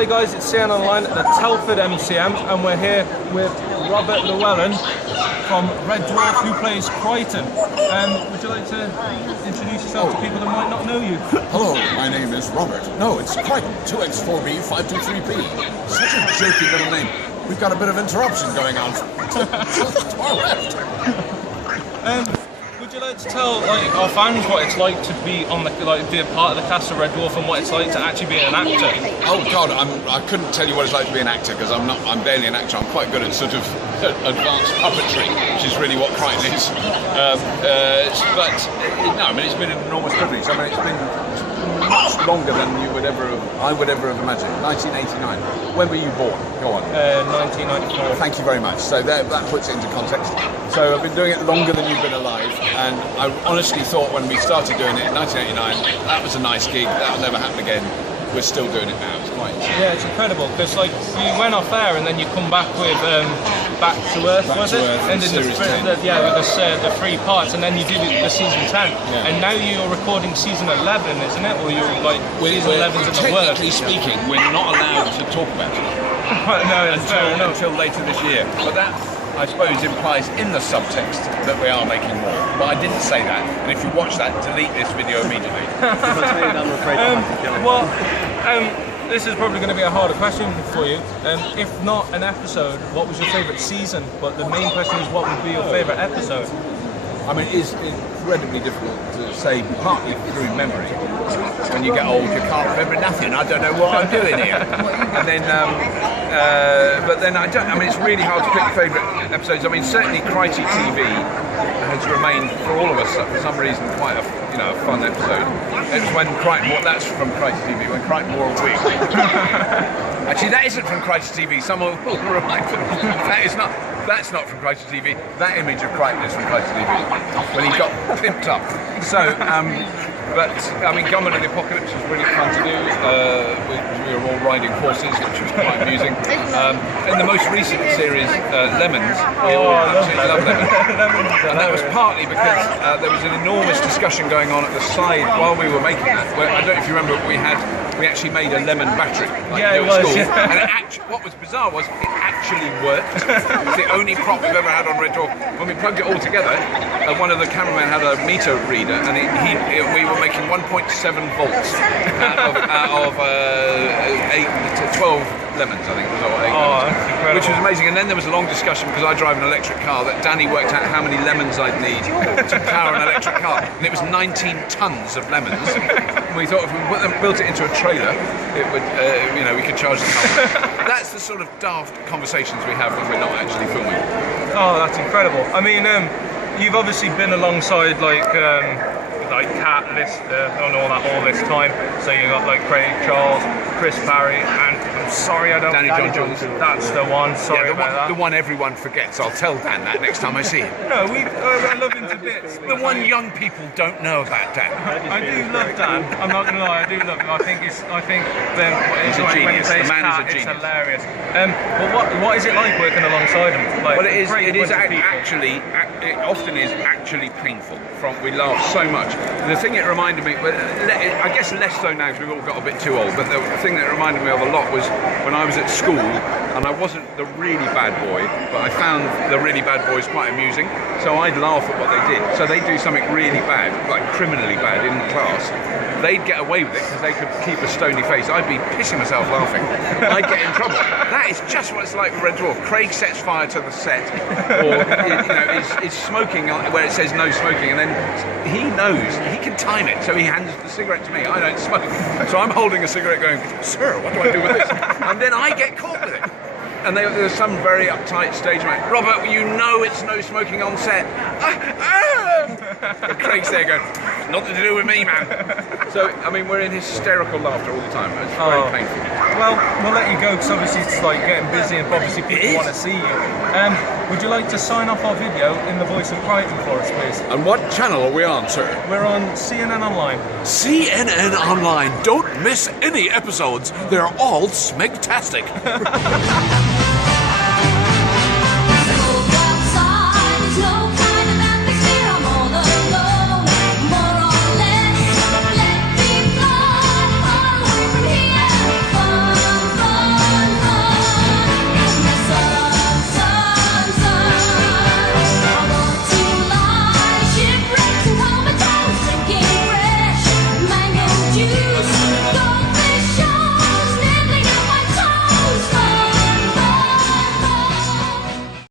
Hi guys, it's C&NOnline at the Telford MCM, and we're here with Robert Llewellyn from Red Dwarf, who plays Crichton. Would you like to introduce yourself to people that might not know you? Hello, my name is Robert. No, it's Crichton, 2x4b 523b. Such a jokey little name. We've got a bit of interruption going on to our left. Would you like to tell our fans what it's like to be on the be a part of the cast of Red Dwarf, and what it's like to actually be an actor? Oh God, I couldn't tell you what it's like to be an actor, because I'm barely an actor. I'm quite good at sort of advanced puppetry, which is really what Crichton is. But no, I mean, it's been an enormous privilege. I mean, it's been much longer than I would ever have imagined. 1989. When were you born? Go on. 1994. Thank you very much. So that puts it into context. So I've been doing it longer than you've been alive, and I honestly thought when we started doing it in 1989, that was a nice gig. That'll never happen again. We're still doing it now. It's quite insane. Yeah, it's incredible, because you went off there and then you come back with Back to Earth, was it? And in Series 10. with the 3 parts, and then you did the season 10. Yeah. And now you're recording season 11, isn't it? Or you're like season 11's in the works. Technically speaking, we're not allowed to talk about it No, it's fair enough. until later this year. But that, I suppose, implies in the subtext that we are making more. But I didn't say that. And if you watch that, delete this video immediately. This is probably going to be a harder question for you. If not an episode, what was your favourite season? But the main question is, what would be your favourite episode? I mean, it is incredibly difficult to say, partly through memory. When you get old, you can't remember nothing. I don't know what I'm doing here. And then, but then I mean, it's really hard to pick favourite episodes. I mean, certainly Crichton TV has remained, for all of us, for some reason, quite a fun episode. It was when Crichton, that's from Crichton TV, when Crichton wore a wig. Actually, that isn't from Crichton TV. Someone will remind them. That's not from Crichton TV. That image of Crichton is from Crichton TV, when he got pimped up. So, but I mean, Gunman of the Apocalypse was really fun to do. We were all riding horses, which was quite amusing. In the most recent series, Lemons, we all absolutely love Lemons. And that was partly because there was an enormous discussion going on at the side while we were making that. Where, I don't know if you remember, we actually made a lemon battery, like yeah, you do at school. Yeah. And what was bizarre was it actually worked. It was the only prop we've ever had on Red Dwarf. When we plugged it all together, one of the cameramen had a meter reader, and we were making 1.7 volts out of 12 lemons, I think it was, or 8 lemons, which was amazing. And then there was a long discussion, because I drive an electric car, that Danny worked out how many lemons I'd need to power an electric car, and it was 19 tons of lemons. And we thought if we built it into a trailer, it would, we could charge the car. That's the sort of daft conversations we have when we're not actually filming. Oh, that's incredible. I mean, you've obviously been alongside like Cat all this time. So you got like Craig Charles, Chris Barry, and I'm sorry I don't. Danny John Johnson. That's the one. Sorry about that. The one everyone forgets. I'll tell Dan that next time I see him. No, I love him to bits. The one young people don't know about Dan. I do love Dan. I'm not gonna lie, I do love him. I think he's a genius. When he plays The man Cat, is a genius. It's hilarious. But what is it like working alongside him? Like, well, it often is actually painful. We laugh so much. The thing it reminded me, I guess less so now because we've all got a bit too old, but the thing that reminded me of a lot was when I was at school, and I wasn't the really bad boy, but I found the really bad boys quite amusing, so I'd laugh at what they did. So they'd do something really bad, like criminally bad in class. They'd get away with it because they could keep a stony face. I'd be pissing myself laughing. I'd get in trouble. That is just what it's like with Red Dwarf. Craig sets fire to the set, or is smoking where it says no smoking, and then he knows, he can time it, so he hands the cigarette to me. I don't smoke. So I'm holding a cigarette going, "Sir, what do I do with this?" And then I get caught with it. And there's some very uptight stage man, "Robert, you know it's no smoking on set." And Craig's there going, "Nothing to do with me, man." So, I mean, we're in hysterical laughter all the time. It's very painful. Well, we'll let you go, because obviously it's like getting busy, and obviously people want to see you. Would you like to sign off our video in the voice of Crichton for us, please? And what channel are we on, sir? We're on C&NOnline. C&NOnline. Don't miss any episodes. They're all smegtastic.